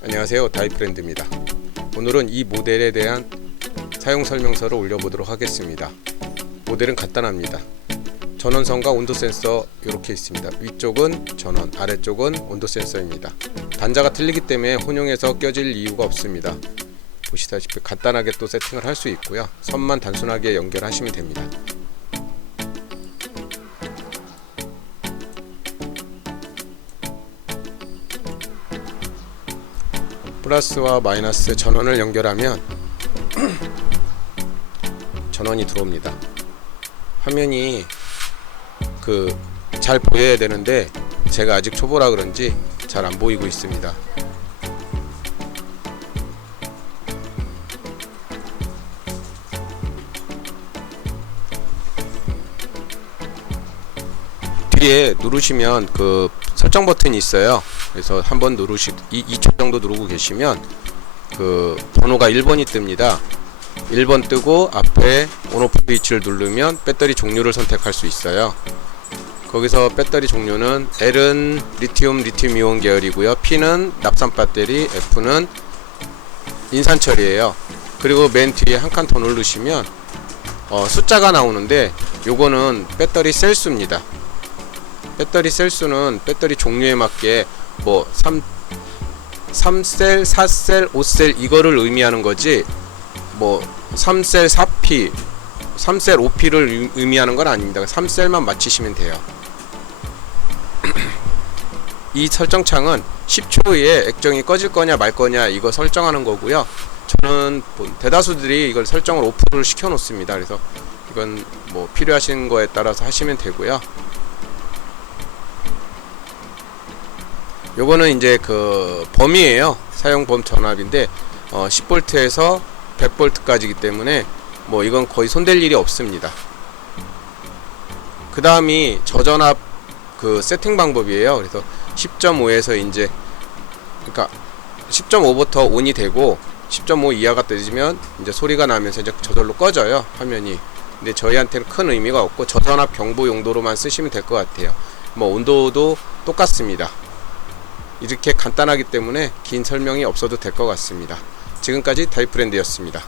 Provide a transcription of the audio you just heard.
안녕하세요. 다이프렌드입니다. 오늘은 이 모델에 대한 사용 설명서를 올려보도록 하겠습니다. 모델은 간단합니다. 전원선과 온도 센서 이렇게 있습니다. 위쪽은 전원 아래쪽은 온도 센서입니다. 단자가 틀리기 때문에 혼용해서 껴질 이유가 없습니다. 보시다시피 간단하게 또 세팅을 할 수 있고요. 선만 단순하게 연결하시면 됩니다 플러스와 마이너스 전원을 연결하면 전원이 들어옵니다. 화면이 그 잘 보여야 되는데 제가 아직 초보라 그런지 잘 안 보이고 있습니다. 뒤에 누르시면 그 설정 버튼이 있어요. 그래서 한번 누르시 2, 2초 정도 누르고 계시면 그 번호가 1번이 뜹니다. 1번 뜨고 앞에 온오프 스위치를 누르면 배터리 종류를 선택할 수 있어요. 거기서 배터리 종류는 L은 리튬 리튬 이온 계열이고요. P는 납산 배터리, F는 인산 처리예요. 그리고 맨 뒤에 한 칸 더 누르시면 어, 숫자가 나오는데 요거는 배터리 셀 수입니다. 배터리 셀수는 배터리 종류에 맞게 뭐 3, 3셀, 4셀, 5셀 이거를 의미하는 거지 뭐 3셀 4P, 3셀 5P를 의미하는 건 아닙니다. 3셀만 맞추시면 돼요. 이 설정창은 10초에 액정이 꺼질 거냐 말 거냐 이거 설정하는 거고요. 저는 뭐 대다수들이 이걸 설정을 오프를 시켜 놓습니다. 그래서 이건 뭐 필요하신 거에 따라서 하시면 되고요. 요거는 이제 그 범위예요. 사용범 전압인데 어 10V에서 100V까지기 때문에 뭐 이건 거의 손댈 일이 없습니다. 그 다음이 저전압 그 세팅 방법이에요. 그래서 10.5에서 이제 그러니까 10.5부터 온이 되고 10.5 이하가 되지면 이제 소리가 나면서 이제 저절로 꺼져요 화면이. 근데 저희한테는 큰 의미가 없고 저전압 경보 용도로만 쓰시면 될 것 같아요. 뭐 온도도 똑같습니다. 이렇게 간단하기 때문에 긴 설명이 없어도 될 것 같습니다. 지금까지 다이프렌드였습니다.